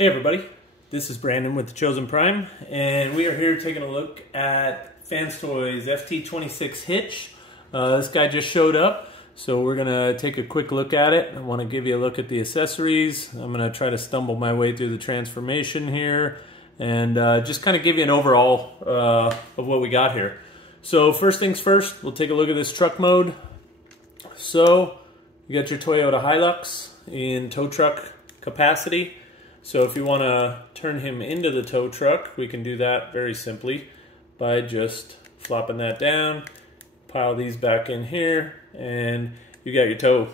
Hey everybody, this is Brandon with The Chosen Prime, and we are here taking a look at Fans Toys FT-26 Hitch. This guy just showed up, so we're going to take a quick look at it. I want to give you a look at the accessories. I'm going to try to stumble my way through the transformation here, and just kind of give you an overall of what we got here. So first things first, we'll take a look at this truck mode. So you got your Toyota Hilux in tow truck capacity. So if you want to turn him into the tow truck, we can do that very simply by just flopping that down, pile these back in here, and you got your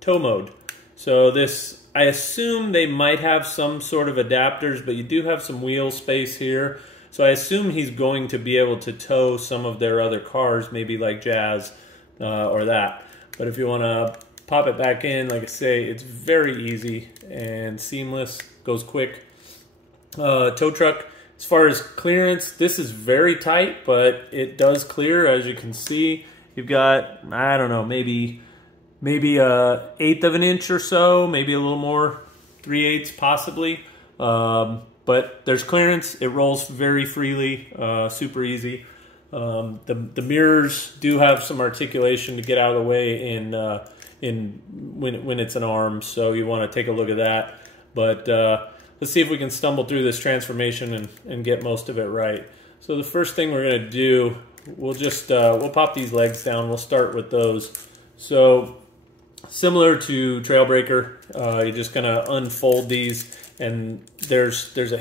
tow mode. So this, I assume they might have some sort of adapters, but you do have some wheel space here. So I assume he's going to be able to tow some of their other cars, maybe like Jazz or that. But if you want to pop it back in, like I say, it's very easy and seamless, goes quick. Tow truck, as far as clearance, this is very tight, but it does clear, as you can see. You've got, I don't know, maybe a 1/8 of an inch or so, maybe a little more, 3/8 possibly. But there's clearance, it rolls very freely, super easy. The mirrors do have some articulation to get out of the way when it's an arm, so you want to take a look at that. But let's see if we can stumble through this transformation and get most of it right. So the first thing we're going to do, we'll just we'll pop these legs down. We'll start with those. So similar to Trailbreaker, you're just going to unfold these, and there's a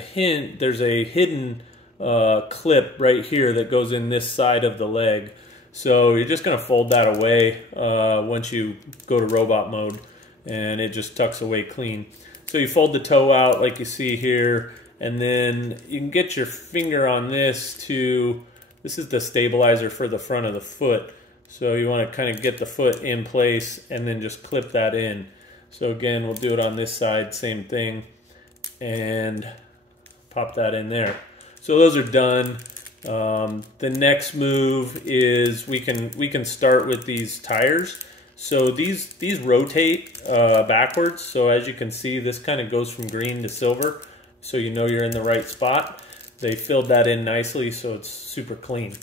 hidden clip right here that goes in this side of the leg. So you're just going to fold that away once you go to robot mode, and it just tucks away clean. So you fold the toe out like you see here, and then you can get your finger on this this is the stabilizer for the front of the foot. So you want to kind of get the foot in place and then just clip that in. So again, we'll do it on this side, same thing, and pop that in there. So those are done. The next move is we can start with these tires. So these rotate backwards. So as you can see, this kind of goes from green to silver. So you know you're in the right spot. They filled that in nicely, so it's super clean.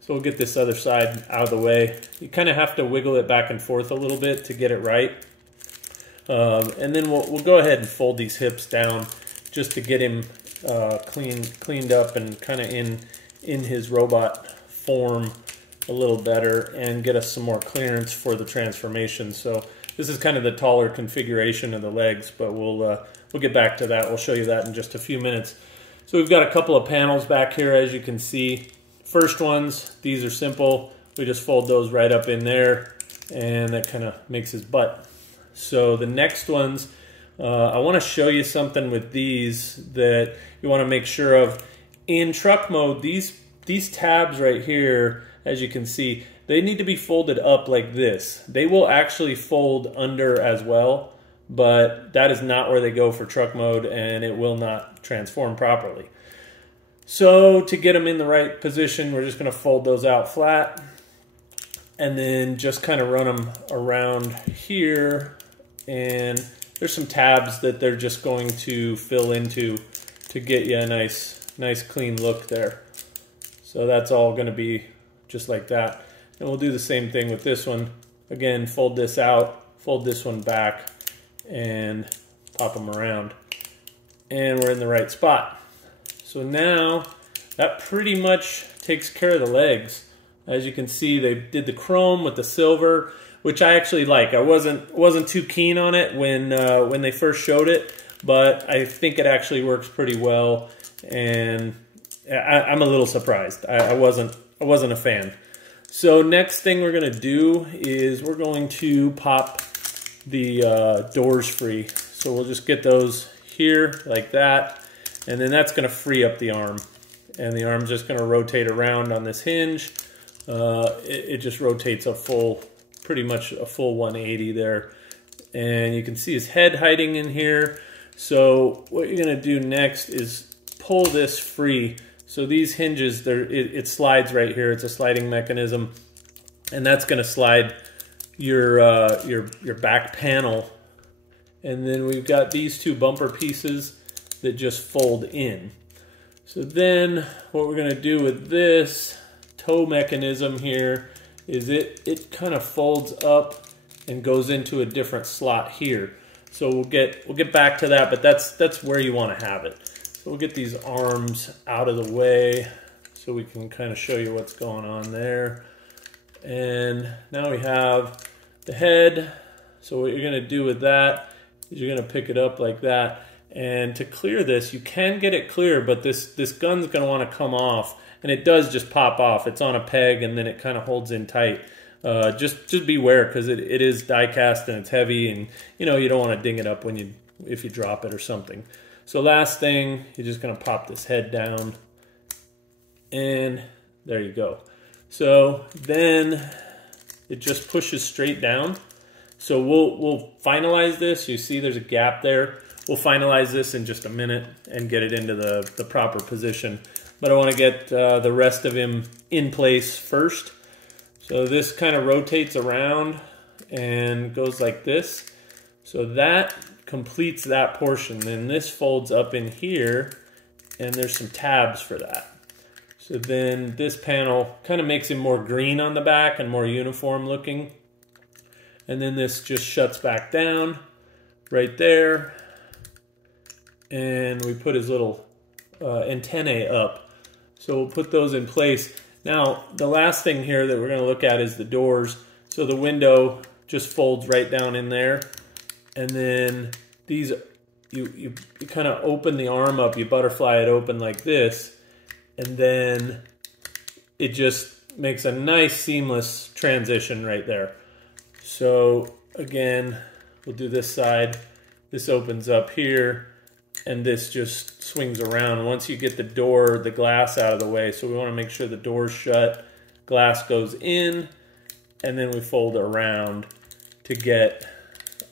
So we'll get this other side out of the way. You kind of have to wiggle it back and forth a little bit to get it right. And then we'll go ahead and fold these hips down just to get him cleaned up and kind of in his robot form a little better, and get us some more clearance for the transformation. So this is kind of the taller configuration of the legs, but we'll get back to that. We'll show you that in just a few minutes. So we've got a couple of panels back here, as you can see. First ones, these are simple. We just fold those right up in there, and that kind of makes his butt. So the next ones, I want to show you something with these that you want to make sure of. In truck mode, these tabs right here, as you can see, they need to be folded up like this. They will actually fold under as well, but that is not where they go for truck mode, and it will not transform properly. So to get them in the right position, we're just going to fold those out flat, and then just kind of run them around here, and there's some tabs that they're just going to fill into to get you a nice clean look there. So that's all going to be just like that. And we'll do the same thing with this one. Again, fold this out, fold this one back, and pop them around. And we're in the right spot. So now that pretty much takes care of the legs. As you can see, they did the chrome with the silver, which I actually like. I wasn't too keen on it when they first showed it, but I think it actually works pretty well, and I'm a little surprised. I wasn't a fan. So next thing we're going to do is we're going to pop the doors free. So we'll just get those here like that, and then that's going to free up the arm. And the arm's just going to rotate around on this hinge. It just rotates pretty much a full 180 there. And you can see his head hiding in here. So what you're going to do next is pull this free. So these hinges, it slides right here. It's a sliding mechanism, and that's going to slide your back panel. And then we've got these two bumper pieces, that just fold in. So then what we're going to do with this toe mechanism here is it kind of folds up and goes into a different slot here. So we'll get back to that, but that's where you want to have it. So we'll get these arms out of the way so we can kind of show you what's going on there. And now we have the head. So what you're going to do with that is you're going to pick it up like that. And to clear this, you can get it clear, but this gun's going to want to come off. And it does just pop off. It's on a peg and then it kind of holds in tight. Just beware, because it is die cast and it's heavy, and you don't want to ding it up if you drop it or something. So last thing, you're just going to pop this head down, and there you go. So then it just pushes straight down. So we'll finalize this. You see there's a gap there. We'll finalize this in just a minute and get it into the proper position. But I want to get the rest of him in place first. So this kind of rotates around and goes like this. So that completes that portion. Then this folds up in here, and there's some tabs for that. So then this panel kind of makes him more green on the back and more uniform looking. And then this just shuts back down right there. And we put his little antennae up. So we'll put those in place. Now, the last thing here that we're going to look at is the doors. So the window just folds right down in there. And then these, you kind of open the arm up, you butterfly it open like this. And then it just makes a nice seamless transition right there. So again, we'll do this side. This opens up here, and this just swings around once you get the glass out of the way. So we want to make sure the door's shut, glass goes in, and then we fold it around to get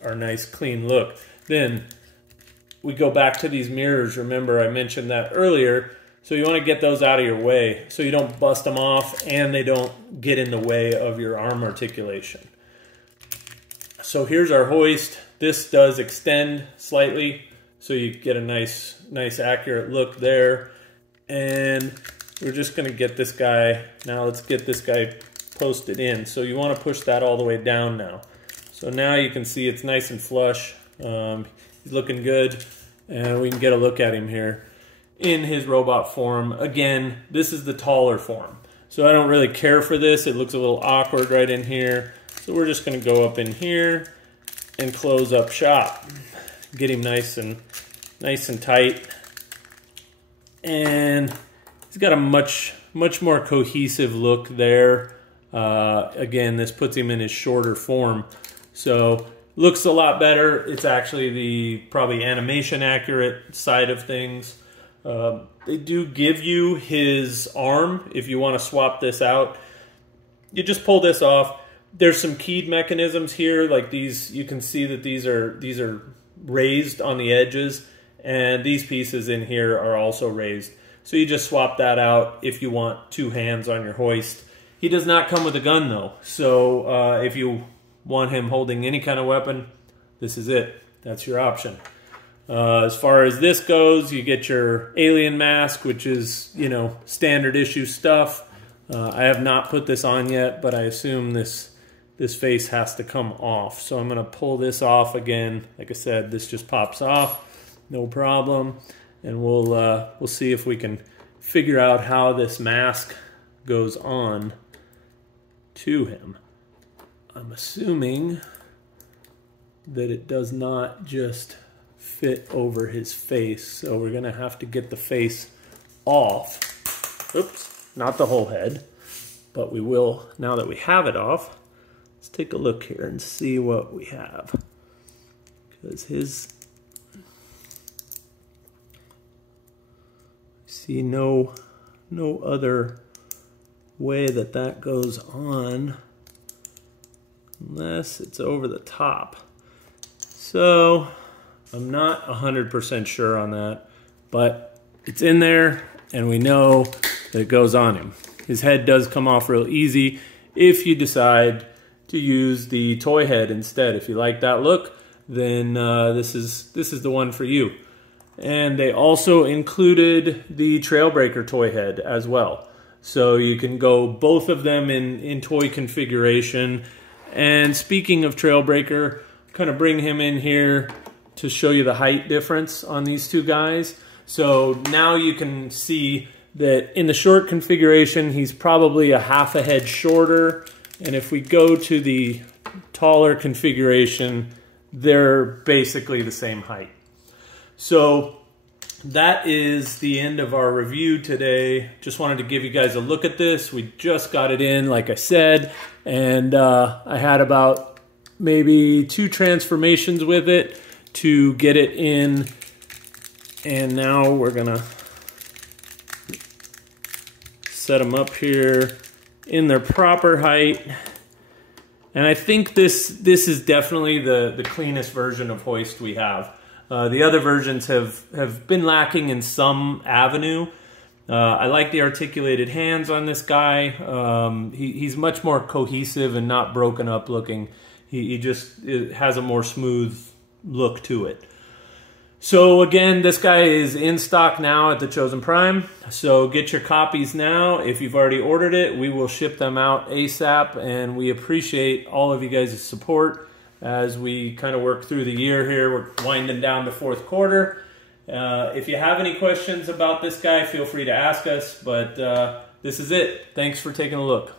our nice clean look. Then we go back to these mirrors. Remember, I mentioned that earlier. So you want to get those out of your way so you don't bust them off and they don't get in the way of your arm articulation. So here's our hoist. This does extend slightly, so you get a nice accurate look there. And we're just going to get this guy. Now let's get this guy posted in. So you want to push that all the way down now. So now you can see it's nice and flush. He's looking good, and we can get a look at him here in his robot form. Again, this is the taller form. So I don't really care for this. It looks a little awkward right in here. So we're just going to go up in here and close up shop. Get him nice and tight. And he's got a much more cohesive look there. Again, this puts him in his shorter form. So looks a lot better. It's actually the probably animation accurate side of things. They do give you his arm if you want to swap this out. You just pull this off. There's some keyed mechanisms here, like these. You can see that these are raised on the edges, and these pieces in here are also raised. So you just swap that out if you want two hands on your hoist. He does not come with a gun though, so if you want him holding any kind of weapon, this is it. That's your option. As far as this goes, you get your alien mask, which is, standard issue stuff. I have not put this on yet, but I assume this face has to come off. So I'm going to pull this off again. Like I said, this just pops off, no problem. And we'll see if we can figure out how this mask goes on to him. I'm assuming that it does not just fit over his face, so we're gonna have to get the face off. Oops, not the whole head, but we will now that we have it off. Let's take a look here and see what we have, because see no other way that goes on unless it's over the top. So I'm not 100% sure on that, but it's in there and we know that it goes on him. His head does come off real easy if you decide to use the toy head instead. If you like that look, then this is the one for you. And they also included the Trailbreaker toy head as well. So you can go both of them in toy configuration. And speaking of Trailbreaker, kind of bring him in here to show you the height difference on these two guys. So now you can see that in the short configuration, he's probably a half a head shorter. And if we go to the taller configuration, they're basically the same height. So that is the end of our review today. Just wanted to give you guys a look at this. We just got it in, like I said, and I had about maybe 2 transformations with it to get it in. And now we're gonna set them up here in their proper height. And I think this is definitely the cleanest version of Hoist we have. The other versions have been lacking in some avenue. I like the articulated hands on this guy. He's much more cohesive and not broken up looking. He just has a more smooth look to it. So again, this guy is in stock now at the Chosen Prime. So get your copies now. If you've already ordered it, we will ship them out ASAP. And we appreciate all of you guys' support as we kind of work through the year here. We're winding down the 4th quarter. If you have any questions about this guy, feel free to ask us. But this is it. Thanks for taking a look.